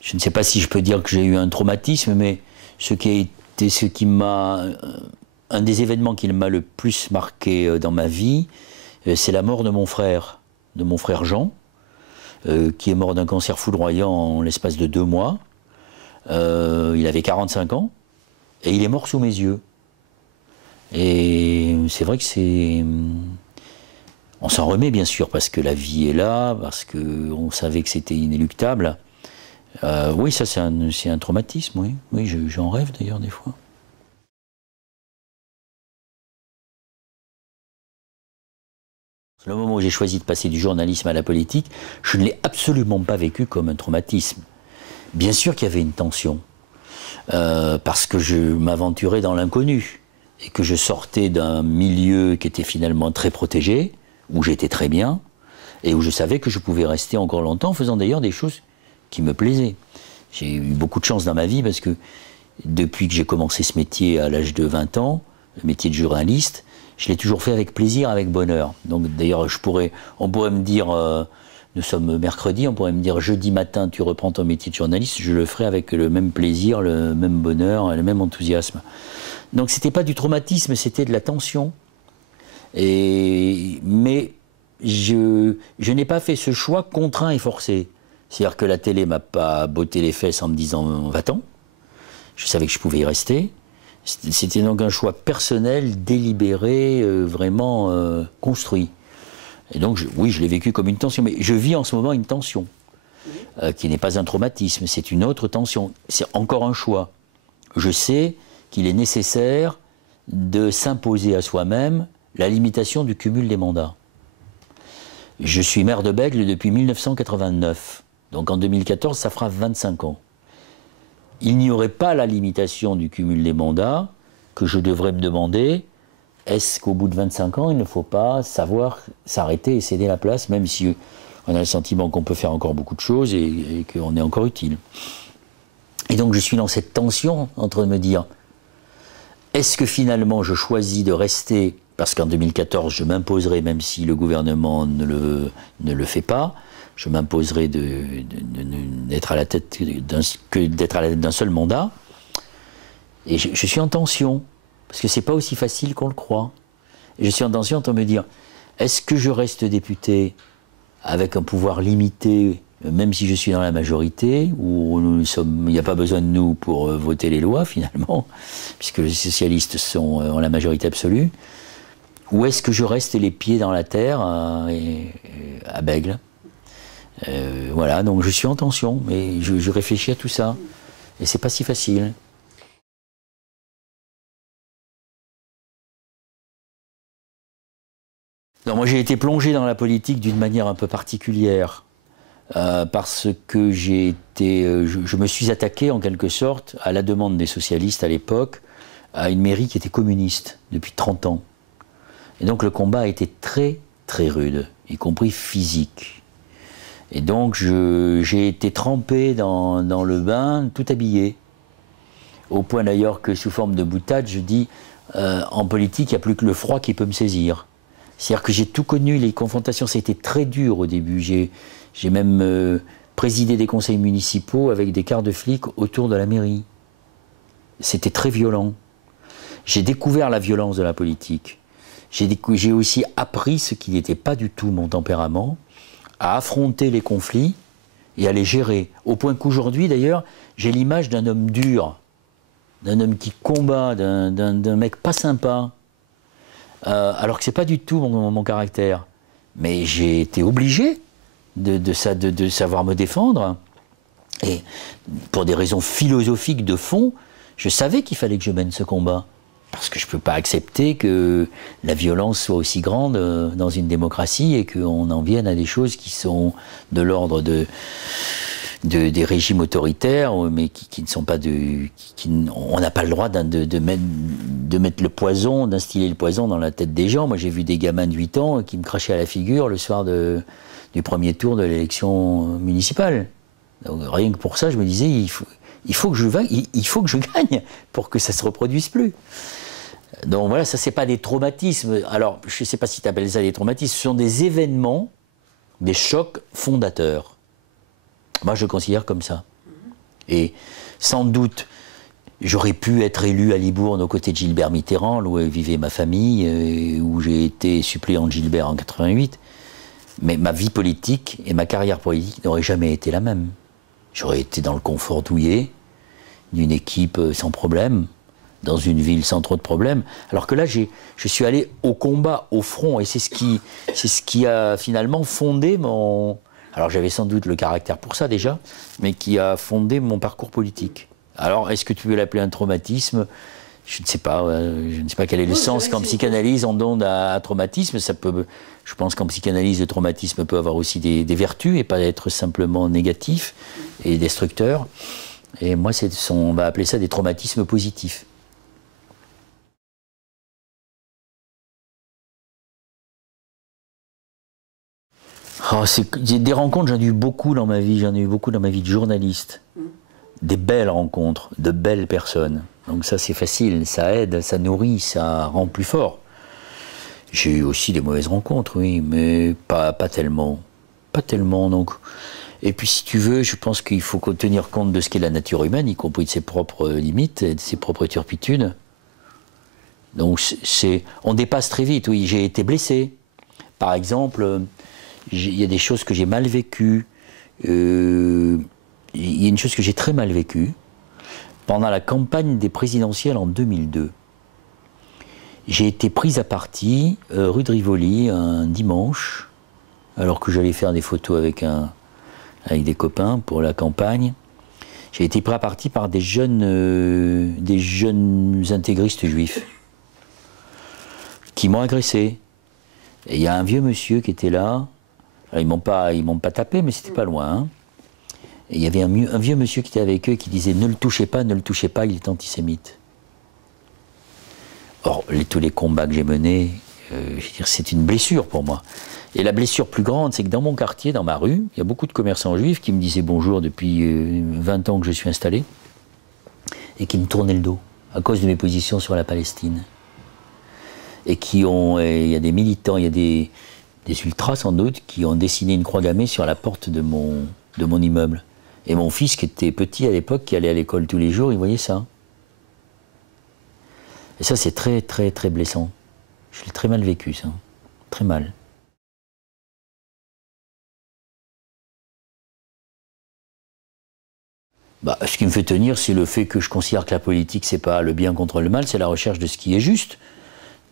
je ne sais pas si je peux dire que j'ai eu un traumatisme, mais un des événements qui m'a le plus marqué dans ma vie, c'est la mort de mon frère Jean, qui est mort d'un cancer foudroyant en l'espace de 2 mois. Il avait 45 ans, et il est mort sous mes yeux. Et c'est vrai que c'est... On s'en remet bien sûr, parce que la vie est là, parce qu'on savait que c'était inéluctable. Oui, ça c'est un traumatisme, oui. Oui, j'en rêve d'ailleurs des fois. Le moment où j'ai choisi de passer du journalisme à la politique, je ne l'ai absolument pas vécu comme un traumatisme. Bien sûr qu'il y avait une tension, parce que je m'aventurais dans l'inconnu, et que je sortais d'un milieu qui était finalement très protégé, où j'étais très bien, et où je savais que je pouvais rester encore longtemps, en faisant d'ailleurs des choses qui me plaisaient. J'ai eu beaucoup de chance dans ma vie, parce que depuis que j'ai commencé ce métier à l'âge de 20 ans, le métier de journaliste, je l'ai toujours fait avec plaisir, avec bonheur. Donc d'ailleurs, on pourrait me dire, nous sommes mercredi, on pourrait me dire jeudi matin tu reprends ton métier de journaliste, je le ferai avec le même plaisir, le même bonheur, le même enthousiasme. Donc c'était pas du traumatisme, c'était de la tension. Mais je n'ai pas fait ce choix contraint et forcé. C'est-à-dire que la télé m'a pas botté les fesses en me disant va-t'en. Je savais que je pouvais y rester. C'était donc un choix personnel, délibéré, vraiment construit. Et donc, oui, je l'ai vécu comme une tension. Mais je vis en ce moment une tension, qui n'est pas un traumatisme, c'est une autre tension. C'est encore un choix. Je sais qu'il est nécessaire de s'imposer à soi-même la limitation du cumul des mandats. Je suis maire de Bègles depuis 1989. Donc en 2014, ça fera 25 ans. Il n'y aurait pas la limitation du cumul des mandats que je devrais me demander, est-ce qu'au bout de 25 ans, il ne faut pas savoir s'arrêter et céder la place, même si on a le sentiment qu'on peut faire encore beaucoup de choses et qu'on est encore utile. Et donc je suis dans cette tension entre me dire, est-ce que finalement je choisis de rester, parce qu'en 2014 je m'imposerai, même si le gouvernement ne le fait pas, je m'imposerai d'être à la tête d'un seul mandat. Et je suis en tension, parce que c'est pas aussi facile qu'on le croit. Et je suis en tension entre me dire, est-ce que je reste député avec un pouvoir limité, même si je suis dans la majorité, où il n'y a pas besoin de nous pour voter les lois finalement, puisque les socialistes ont la majorité absolue, ou est-ce que je reste les pieds dans la terre à Bègles? Voilà, donc je suis en tension, mais je réfléchis à tout ça, et c'est pas si facile. Non, moi j'ai été plongé dans la politique d'une manière un peu particulière, parce que je me suis attaqué en quelque sorte, à la demande des socialistes à l'époque, à une mairie qui était communiste depuis 30 ans. Et donc le combat a été très très rude, y compris physique. Et donc j'ai été trempé dans le bain, tout habillé. Au point d'ailleurs que sous forme de boutade, je dis, en politique, il n'y a plus que le froid qui peut me saisir. C'est-à-dire que j'ai tout connu, les confrontations, c'était très dur au début. J'ai même présidé des conseils municipaux avec des quarts de flics autour de la mairie. C'était très violent. J'ai découvert la violence de la politique. J'ai aussi appris ce qui n'était pas du tout mon tempérament, à affronter les conflits et à les gérer. Au point qu'aujourd'hui, d'ailleurs, j'ai l'image d'un homme dur, d'un homme qui combat, d'un mec pas sympa, alors que c'est pas du tout mon caractère. Mais j'ai été obligé de savoir me défendre. Et pour des raisons philosophiques de fond, je savais qu'il fallait que je mène ce combat. Parce que je ne peux pas accepter que la violence soit aussi grande dans une démocratie et qu'on en vienne à des choses qui sont de l'ordre des régimes autoritaires, mais qui ne sont pas on n'a pas le droit de mettre le poison, d'instiller le poison dans la tête des gens. Moi, j'ai vu des gamins de 8 ans qui me crachaient à la figure le soir du premier tour de l'élection municipale. Donc, rien que pour ça, je me disais, il faut que je gagne pour que ça ne se reproduise plus. Donc voilà, ça c'est pas des traumatismes. Alors, je ne sais pas si tu appelles ça des traumatismes, ce sont des événements, des chocs fondateurs. Moi, je le considère comme ça. Et sans doute, j'aurais pu être élu à Libourne aux côtés de Gilbert Mitterrand, où vivait ma famille, où j'ai été suppléant de Gilbert en 88. Mais ma vie politique et ma carrière politique n'auraient jamais été la même. J'aurais été dans le confort douillet, d'une équipe sans problème, dans une ville sans trop de problèmes. Alors que là, je suis allé au combat, au front, et c'est ce qui a finalement fondé mon... Alors j'avais sans doute le caractère pour ça déjà, mais qui a fondé mon parcours politique. Alors, est-ce que tu veux l'appeler un traumatisme? Je ne sais pas. Je ne sais pas quel est le sens qu'en psychanalyse on donne à traumatisme. Ça peut, je pense qu'en psychanalyse, le traumatisme peut avoir aussi des vertus et pas être simplement négatif et destructeur. Et moi, on va appeler ça des traumatismes positifs. Oh, des rencontres, j'en ai eu beaucoup dans ma vie. J'en ai eu beaucoup dans ma vie de journaliste. Des belles rencontres, de belles personnes. Donc ça, c'est facile, ça aide, ça nourrit, ça rend plus fort. J'ai eu aussi des mauvaises rencontres, oui, mais pas tellement. Pas tellement, donc. Et puis, si tu veux, je pense qu'il faut tenir compte de ce qu'est la nature humaine, y compris de ses propres limites et de ses propres turpitudes. Donc, on dépasse très vite, oui. J'ai été blessé. Par exemple, il y a des choses que j'ai mal vécues. Il y a une chose que j'ai très mal vécue. Pendant la campagne des présidentielles en 2002, j'ai été prise à partie rue de Rivoli un dimanche, alors que j'allais faire des photos avec des copains pour la campagne. J'ai été pris à partie par des jeunes intégristes juifs qui m'ont agressé. Et il y a un vieux monsieur qui était là. Alors, ils m'ont pas tapé, mais c'était pas loin. Hein. Et il y avait un vieux monsieur qui était avec eux qui disait « Ne le touchez pas, il est antisémite ». Or, tous les combats que j'ai menés, c'est une blessure pour moi. Et la blessure plus grande, c'est que dans mon quartier, dans ma rue, il y a beaucoup de commerçants juifs qui me disaient bonjour depuis 20 ans que je suis installé et qui me tournaient le dos à cause de mes positions sur la Palestine. Et il y a des militants, il y a des ultras sans doute, qui ont dessiné une croix gammée sur la porte de mon immeuble. Et mon fils, qui était petit à l'époque, qui allait à l'école tous les jours, il voyait ça. Et ça, c'est très, très, très blessant. Je l'ai très mal vécu, ça. Très mal. Ce qui me fait tenir, c'est le fait que je considère que la politique, c'est pas le bien contre le mal, c'est la recherche de ce qui est juste.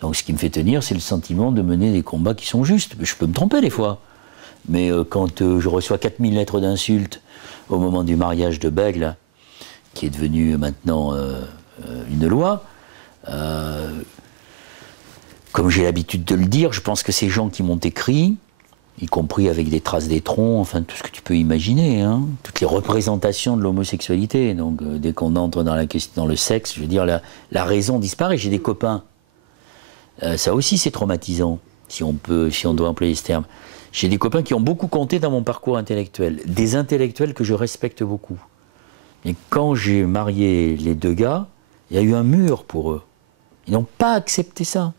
Donc ce qui me fait tenir, c'est le sentiment de mener des combats qui sont justes. Je peux me tromper des fois. Mais quand je reçois 4000 lettres d'insultes au moment du mariage de Bègle, qui est devenu maintenant une loi, comme j'ai l'habitude de le dire, je pense que ces gens qui m'ont écrit, y compris avec des traces d'éperons, enfin tout ce que tu peux imaginer, hein, toutes les représentations de l'homosexualité, donc dès qu'on entre dans le sexe, je veux dire, la raison disparaît. J'ai des copains, ça aussi c'est traumatisant, si on doit employer ce terme. J'ai des copains qui ont beaucoup compté dans mon parcours intellectuel, des intellectuels que je respecte beaucoup. Et quand j'ai marié les deux gars, il y a eu un mur pour eux. Ils n'ont pas accepté ça.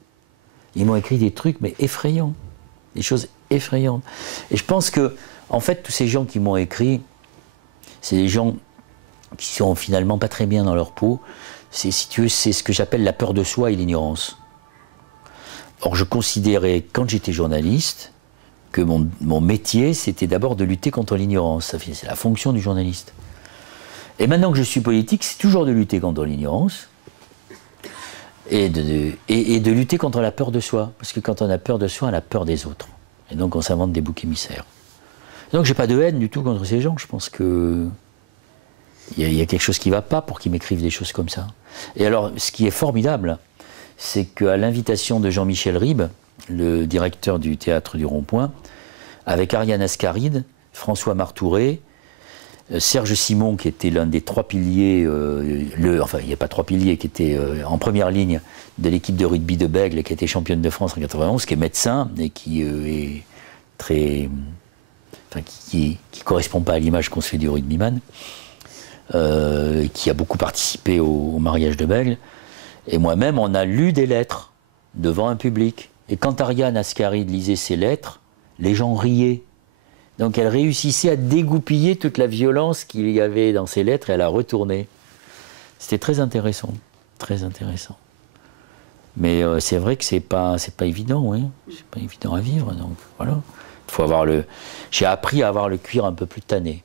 Ils m'ont écrit des trucs, mais effrayants. Des choses effrayantes. Et je pense que, en fait, tous ces gens qui m'ont écrit, c'est des gens qui sont finalement pas très bien dans leur peau. Si tu veux, c'est ce que j'appelle la peur de soi et l'ignorance. Or, je considérais, quand j'étais journaliste, que mon métier, c'était d'abord de lutter contre l'ignorance. C'est la fonction du journaliste. Et maintenant que je suis politique, c'est toujours de lutter contre l'ignorance et de lutter contre la peur de soi. Parce que quand on a peur de soi, on a peur des autres. Et donc on s'invente des boucs émissaires. Donc j'ai pas de haine du tout contre ces gens. Je pense que il y a quelque chose qui ne va pas pour qu'ils m'écrivent des choses comme ça. Et alors, ce qui est formidable, c'est qu'à l'invitation de Jean-Michel Ribes, le directeur du théâtre du Rond-Point, avec Ariane Ascaride, François Martouré, Serge Simon, qui était l'un des trois piliers, enfin il n'y a pas trois piliers, qui était en première ligne de l'équipe de rugby de Bègle, qui était championne de France en 91, qui est médecin et qui est très, enfin, qui correspond pas à l'image qu'on se fait du rugbyman, qui a beaucoup participé au mariage de Bègle. Et moi-même, on a lu des lettres devant un public. Et quand Ariane Ascaride lisait ces lettres, les gens riaient. Donc elle réussissait à dégoupiller toute la violence qu'il y avait dans ses lettres et à la retourner. C'était très intéressant, très intéressant. Mais c'est vrai que c'est pas évident, oui. C'est pas évident à vivre, donc voilà. Il faut avoir le. J'ai appris à avoir le cuir un peu plus tanné.